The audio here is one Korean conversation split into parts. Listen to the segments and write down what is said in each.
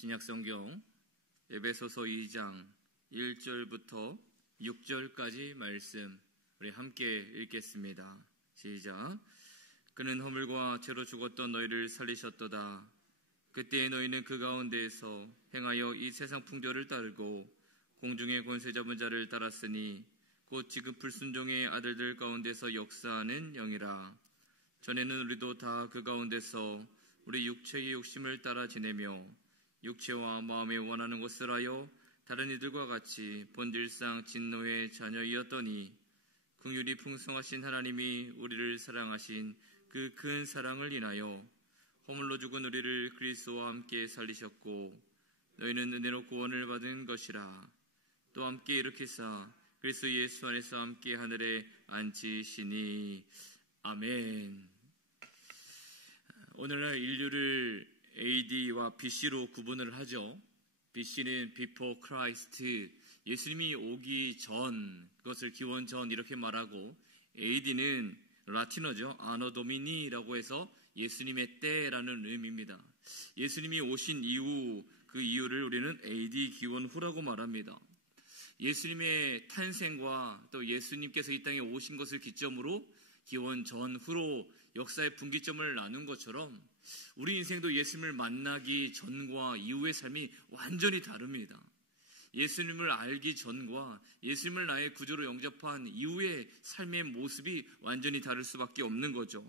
신약성경 에베소서 2장 1절부터 6절까지 말씀 우리 함께 읽겠습니다. 시작. 그는 허물과 죄로 죽었던 너희를 살리셨도다. 그때에 너희는 그 가운데에서 행하여 이 세상 풍조를 따르고 공중의 권세 잡은 자를 따랐으니 곧 지금 불순종의 아들들 가운데서 역사하는 영이라. 전에는 우리도 다 그 가운데서 우리 육체의 욕심을 따라 지내며 육체와 마음에 원하는 것을 하여 다른 이들과 같이 본질상 진노의 자녀이었더니 긍휼이 풍성하신 하나님이 우리를 사랑하신 그 큰 사랑을 인하여 허물로 죽은 우리를 그리스도와 함께 살리셨고 너희는 은혜로 구원을 받은 것이라. 또 함께 일으키사 그리스도 예수 안에서 함께 하늘에 앉히시니. 아멘. 오늘날 인류를 AD와 BC로 구분을 하죠. BC는 Before Christ, 예수님이 오기 전, 그것을 기원 전 이렇게 말하고, AD는 라틴어죠. 아노 도미니라고 해서 예수님의 때라는 의미입니다. 예수님이 오신 이후, 그 이유를 우리는 AD 기원 후라고 말합니다. 예수님의 탄생과 또 예수님께서 이 땅에 오신 것을 기점으로 기원 전 후로 역사의 분기점을 나눈 것처럼 우리 인생도 예수님을 만나기 전과 이후의 삶이 완전히 다릅니다. 예수님을 알기 전과 예수님을 나의 구주로 영접한 이후의 삶의 모습이 완전히 다를 수밖에 없는 거죠.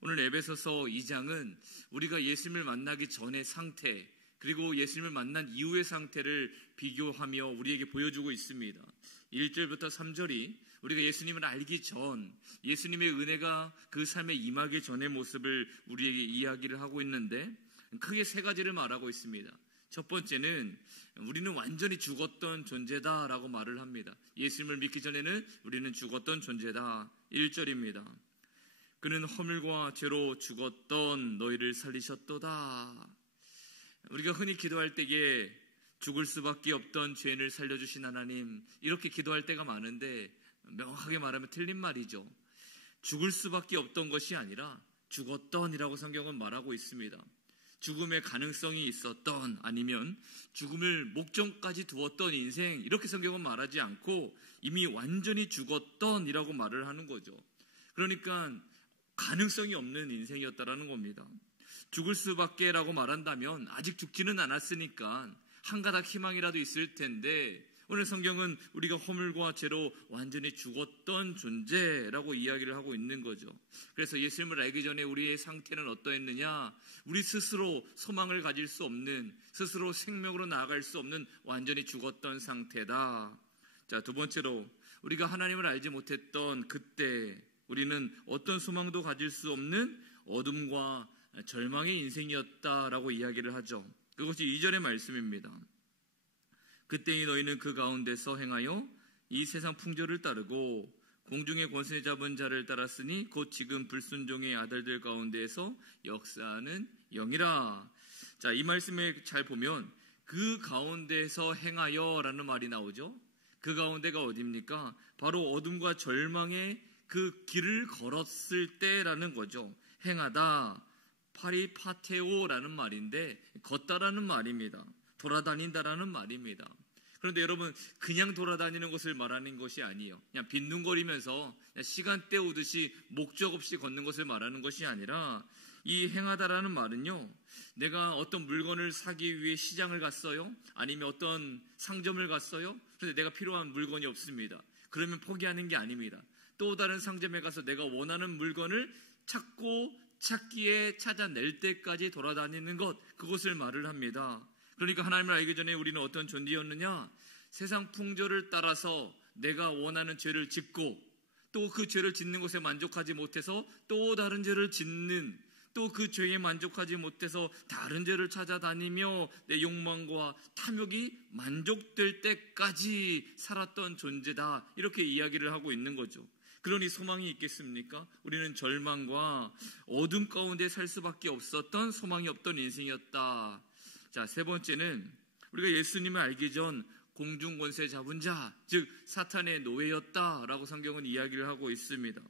오늘 에베소서 2장은 우리가 예수님을 만나기 전의 상태 그리고 예수님을 만난 이후의 상태를 비교하며 우리에게 보여주고 있습니다. 1절부터 3절이 우리가 예수님을 알기 전, 예수님의 은혜가 그 삶에 임하기 전의 모습을 우리에게 이야기를 하고 있는데 크게 세 가지를 말하고 있습니다. 첫 번째는 우리는 완전히 죽었던 존재다라고 말을 합니다. 예수님을 믿기 전에는 우리는 죽었던 존재다. 1절입니다. 그는 허물과 죄로 죽었던 너희를 살리셨도다. 우리가 흔히 기도할 때에 죽을 수밖에 없던 죄인을 살려주신 하나님, 이렇게 기도할 때가 많은데 명확하게 말하면 틀린 말이죠. 죽을 수밖에 없던 것이 아니라 죽었던이라고 성경은 말하고 있습니다. 죽음의 가능성이 있었던, 아니면 죽음을 목전까지 두었던 인생, 이렇게 성경은 말하지 않고 이미 완전히 죽었던이라고 말을 하는 거죠. 그러니까 가능성이 없는 인생이었다라는 겁니다. 죽을 수밖에 라고 말한다면 아직 죽지는 않았으니까 한 가닥 희망이라도 있을 텐데, 오늘 성경은 우리가 허물과 죄로 완전히 죽었던 존재라고 이야기를 하고 있는 거죠. 그래서 예수님을 알기 전에 우리의 상태는 어떠했느냐? 우리 스스로 소망을 가질 수 없는, 스스로 생명으로 나아갈 수 없는 완전히 죽었던 상태다. 자, 두 번째로 우리가 하나님을 알지 못했던 그때 우리는 어떤 소망도 가질 수 없는 어둠과 절망의 인생이었다라고 이야기를 하죠. 그것이 2절의 말씀입니다. 그때에 너희는 그 가운데서 행하여 이 세상 풍조를 따르고 공중의 권세 잡은 자를 따랐으니 곧 지금 불순종의 아들들 가운데에서 역사하는 영이라. 자, 이 말씀에 잘 보면 그 가운데서 행하여 라는 말이 나오죠. 그 가운데가 어디입니까? 바로 어둠과 절망의 그 길을 걸었을 때라는 거죠. 행하다, 파리파테오라는 말인데 걷다라는 말입니다. 돌아다닌다라는 말입니다. 그런데 여러분, 그냥 돌아다니는 것을 말하는 것이 아니에요. 그냥 빈둥거리면서 그냥 시간 때우듯이 목적 없이 걷는 것을 말하는 것이 아니라, 이 행하다라는 말은요, 내가 어떤 물건을 사기 위해 시장을 갔어요? 아니면 어떤 상점을 갔어요? 그런데 내가 필요한 물건이 없습니다. 그러면 포기하는 게 아닙니다. 또 다른 상점에 가서 내가 원하는 물건을 찾기에 찾아낼 때까지 돌아다니는 것, 그것을 말을 합니다. 그러니까 하나님을 알기 전에 우리는 어떤 존재였느냐? 세상 풍조를 따라서 내가 원하는 죄를 짓고 또 그 죄를 짓는 것에 만족하지 못해서 또 다른 죄를 짓는, 또 그 죄에 만족하지 못해서 다른 죄를 찾아다니며 내 욕망과 탐욕이 만족될 때까지 살았던 존재다, 이렇게 이야기를 하고 있는 거죠. 그러니 소망이 있겠습니까? 우리는 절망과 어둠 가운데 살 수밖에 없었던, 소망이 없던 인생이었다. 자, 세 번째는 우리가 예수님을 알기 전 공중 권세 잡은 자, 즉 사탄의 노예였다라고 성경은 이야기를 하고 있습니다.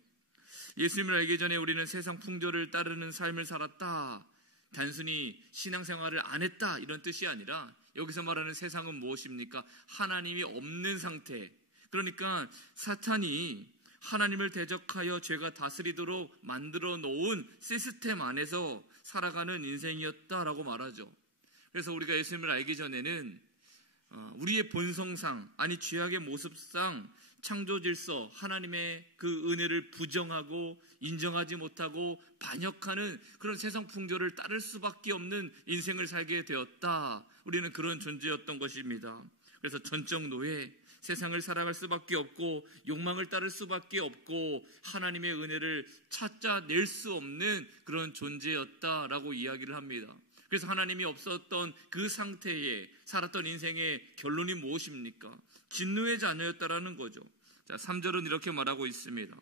예수님을 알기 전에 우리는 세상 풍조를 따르는 삶을 살았다. 단순히 신앙생활을 안 했다 이런 뜻이 아니라 여기서 말하는 세상은 무엇입니까? 하나님이 없는 상태. 그러니까 사탄이 하나님을 대적하여 죄가 다스리도록 만들어 놓은 시스템 안에서 살아가는 인생이었다라고 말하죠. 그래서 우리가 예수님을 알기 전에는 우리의 본성상, 아니 죄악의 모습상 창조 질서, 하나님의 그 은혜를 부정하고 인정하지 못하고 반역하는 그런 세상 풍조를 따를 수밖에 없는 인생을 살게 되었다. 우리는 그런 존재였던 것입니다. 그래서 전적 노예, 세상을 살아갈 수밖에 없고 욕망을 따를 수밖에 없고 하나님의 은혜를 찾아낼 수 없는 그런 존재였다라고 이야기를 합니다. 그래서 하나님이 없었던 그 상태에 살았던 인생의 결론이 무엇입니까? 진노의 자녀였다라는 거죠. 자, 3절은 이렇게 말하고 있습니다.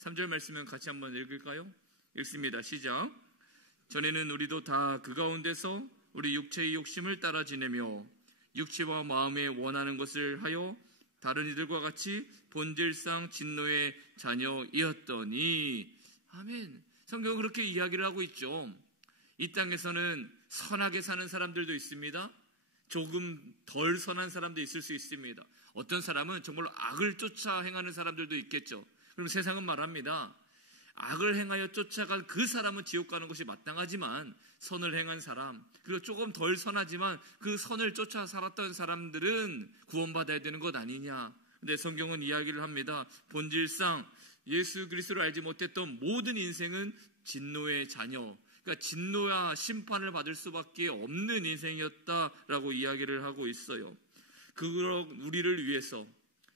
3절 말씀은 같이 한번 읽을까요? 읽습니다. 시작. 전에는 우리도 다 그 가운데서 우리 육체의 욕심을 따라 지내며 육체와 마음에 원하는 것을 하여 다른 이들과 같이 본질상 진노의 자녀이었더니. 아멘. 성경은 그렇게 이야기를 하고 있죠. 이 땅에서는 선하게 사는 사람들도 있습니다. 조금 덜 선한 사람도 있을 수 있습니다. 어떤 사람은 정말로 악을 쫓아 행하는 사람들도 있겠죠. 그럼 세상은 말합니다. 악을 행하여 쫓아간 그 사람은 지옥 가는 것이 마땅하지만 선을 행한 사람, 그리고 조금 덜 선하지만 그 선을 쫓아 살았던 사람들은 구원받아야 되는 것 아니냐. 근데 성경은 이야기를 합니다. 본질상 예수 그리스도를 알지 못했던 모든 인생은 진노의 자녀, 그러니까 진노와 심판을 받을 수밖에 없는 인생이었다라고 이야기를 하고 있어요. 그런 우리를 위해서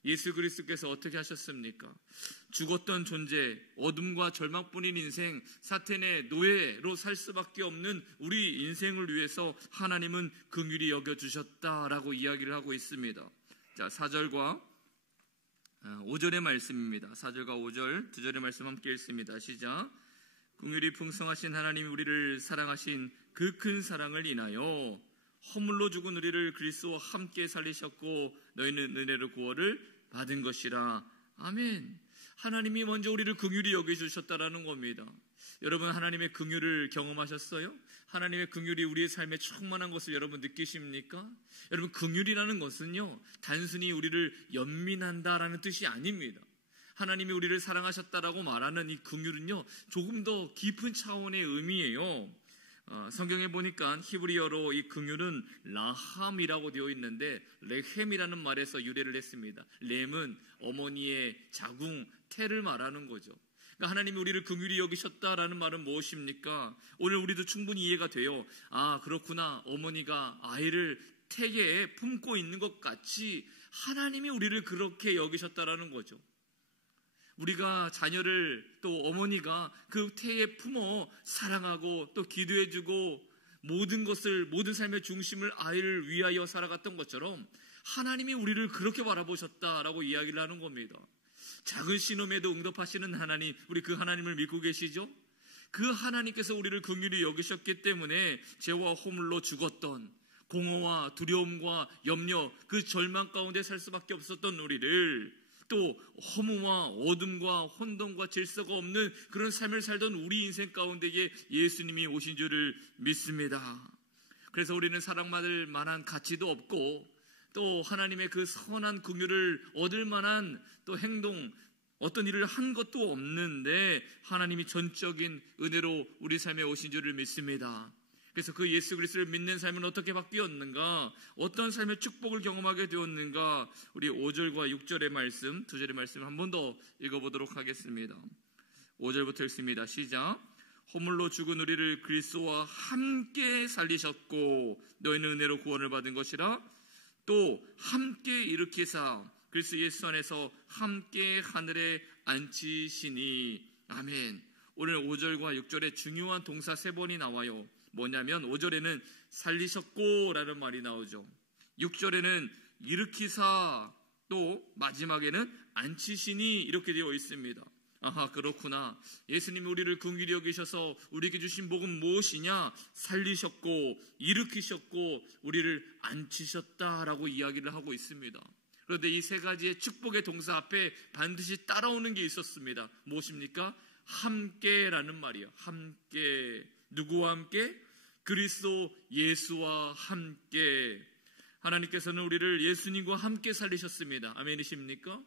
예수 그리스도께서 어떻게 하셨습니까? 죽었던 존재, 어둠과 절망뿐인 인생, 사탄의 노예로 살 수밖에 없는 우리 인생을 위해서 하나님은 긍휼히 여겨주셨다라고 이야기를 하고 있습니다. 자, 4절과 5절의 말씀입니다. 4절과 5절 두 절의 말씀 함께 읽습니다. 시작. 긍휼이 풍성하신 하나님이 우리를 사랑하신 그 큰 사랑을 인하여 허물로 죽은 우리를 그리스도와 함께 살리셨고 너희는 은혜로 구원을 받은 것이라. 아멘. 하나님이 먼저 우리를 긍휼히 여겨주셨다라는 겁니다. 여러분, 하나님의 긍휼을 경험하셨어요? 하나님의 긍휼이 우리의 삶에 충만한 것을 여러분 느끼십니까? 여러분, 긍휼이라는 것은요, 단순히 우리를 연민한다라는 뜻이 아닙니다. 하나님이 우리를 사랑하셨다라고 말하는 이 긍휼은요, 조금 더 깊은 차원의 의미예요. 성경에 보니까 히브리어로 이 긍휼은 라함이라고 되어 있는데 레헴이라는 말에서 유래를 했습니다. 렘은 어머니의 자궁, 태를 말하는 거죠. 그러니까 하나님이 우리를 긍휼히 여기셨다라는 말은 무엇입니까? 오늘 우리도 충분히 이해가 돼요. 아, 그렇구나. 어머니가 아이를 태에 품고 있는 것 같이 하나님이 우리를 그렇게 여기셨다라는 거죠. 우리가 자녀를 또 어머니가 그 태에 품어 사랑하고 또 기도해주고 모든 것을, 모든 삶의 중심을 아이를 위하여 살아갔던 것처럼 하나님이 우리를 그렇게 바라보셨다라고 이야기를 하는 겁니다. 작은 신음에도 응답하시는 하나님, 우리 그 하나님을 믿고 계시죠? 그 하나님께서 우리를 긍휼히 여기셨기 때문에 죄와 허물로 죽었던, 공허와 두려움과 염려, 그 절망 가운데 살 수밖에 없었던 우리를, 또 허무와 어둠과 혼돈과 질서가 없는 그런 삶을 살던 우리 인생 가운데에 예수님이 오신 줄을 믿습니다. 그래서 우리는 사랑받을 만한 가치도 없고 또 하나님의 그 선한 긍휼을 얻을 만한 또 행동, 어떤 일을 한 것도 없는데 하나님이 전적인 은혜로 우리 삶에 오신 줄을 믿습니다. 그래서 그 예수 그리스도를 믿는 삶은 어떻게 바뀌었는가? 어떤 삶의 축복을 경험하게 되었는가? 우리 5절과 6절의 말씀, 두 절의 말씀 한 번 더 읽어보도록 하겠습니다. 5절부터 읽습니다. 시작. 허물로 죽은 우리를 그리스도와 함께 살리셨고 너희는 은혜로 구원을 받은 것이라. 또 함께 일으키사 그리스도 예수 안에서 함께 하늘에 앉히시니. 아멘. 오늘 5절과 6절에 중요한 동사 3번이 나와요. 뭐냐면 5절에는 살리셨고 라는 말이 나오죠. 6절에는 일으키사, 또 마지막에는 앉히시니 이렇게 되어 있습니다. 아하, 그렇구나. 예수님이 우리를 긍휼히 여기셔서 우리에게 주신 복은 무엇이냐? 살리셨고 일으키셨고 우리를 앉히셨다라고 이야기를 하고 있습니다. 그런데 이 세 가지의 축복의 동사 앞에 반드시 따라오는 게 있었습니다. 무엇입니까? 함께라는 말이에요. 함께. 누구와 함께? 그리스도 예수와 함께 하나님께서는 우리를 예수님과 함께 살리셨습니다. 아멘이십니까?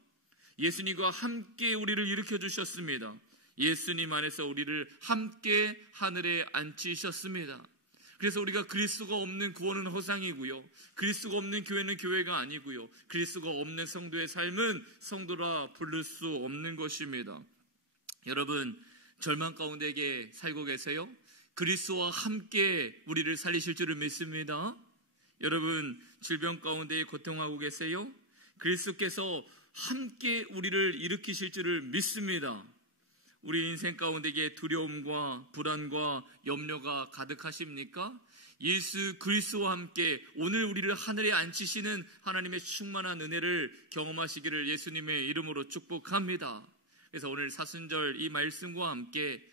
예수님과 함께 우리를 일으켜 주셨습니다. 예수님 안에서 우리를 함께 하늘에 앉히셨습니다. 그래서 우리가 그리스도가 없는 구원은 허상이고요, 그리스도가 없는 교회는 교회가 아니고요, 그리스도가 없는 성도의 삶은 성도라 부를 수 없는 것입니다. 여러분, 절망 가운데 살고 계세요? 그리스도와 함께 우리를 살리실 줄을 믿습니다. 여러분, 질병 가운데 고통하고 계세요? 그리스도께서 함께 우리를 일으키실 줄을 믿습니다. 우리 인생 가운데 두려움과 불안과 염려가 가득하십니까? 예수 그리스도와 함께 오늘 우리를 하늘에 앉히시는 하나님의 충만한 은혜를 경험하시기를 예수님의 이름으로 축복합니다. 그래서 오늘 사순절 이 말씀과 함께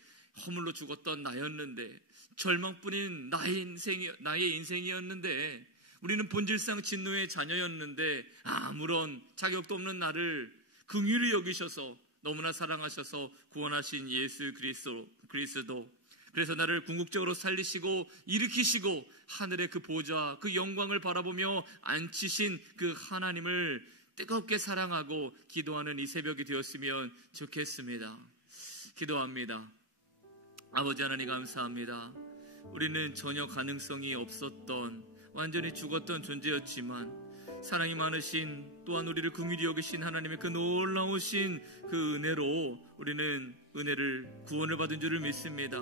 허물로 죽었던 나였는데, 절망뿐인 나의 인생이었는데, 우리는 본질상 진노의 자녀였는데 아무런 자격도 없는 나를 긍휼히 여기셔서 너무나 사랑하셔서 구원하신 예수 그리스도, 그래서 나를 궁극적으로 살리시고 일으키시고 하늘의 그 보좌, 그 영광을 바라보며 앉히신 그 하나님을 뜨겁게 사랑하고 기도하는 이 새벽이 되었으면 좋겠습니다. 기도합니다. 아버지 하나님, 감사합니다. 우리는 전혀 가능성이 없었던, 완전히 죽었던 존재였지만 사랑이 많으신, 또한 우리를 긍휼히 여기신 하나님의 그 놀라우신 그 은혜로 우리는 구원을 받은 줄을 믿습니다.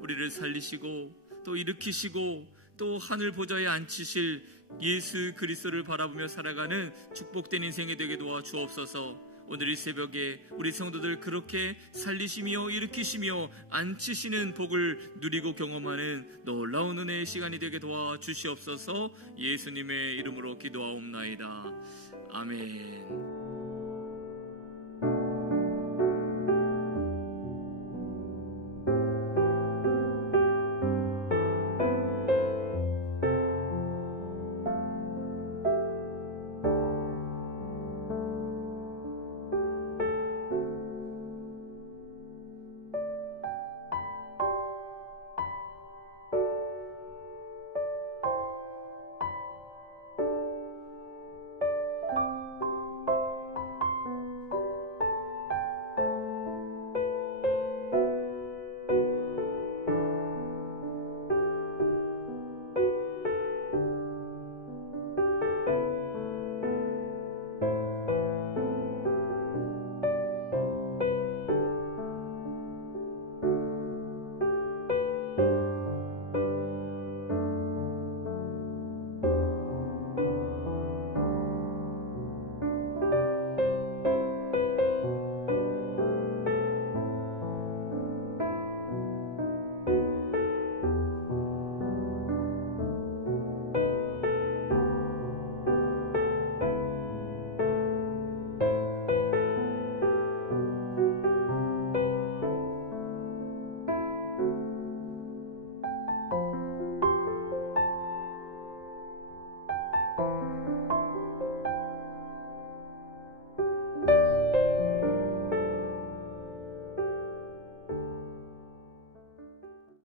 우리를 살리시고 또 일으키시고 또 하늘 보좌에 앉히실 예수 그리스도를 바라보며 살아가는 축복된 인생이 되게 도와주옵소서. 오늘 이 새벽에 우리 성도들 그렇게 살리시며 일으키시며 앉히시는 복을 누리고 경험하는 놀라운 은혜의 시간이 되게 도와주시옵소서. 예수님의 이름으로 기도하옵나이다. 아멘.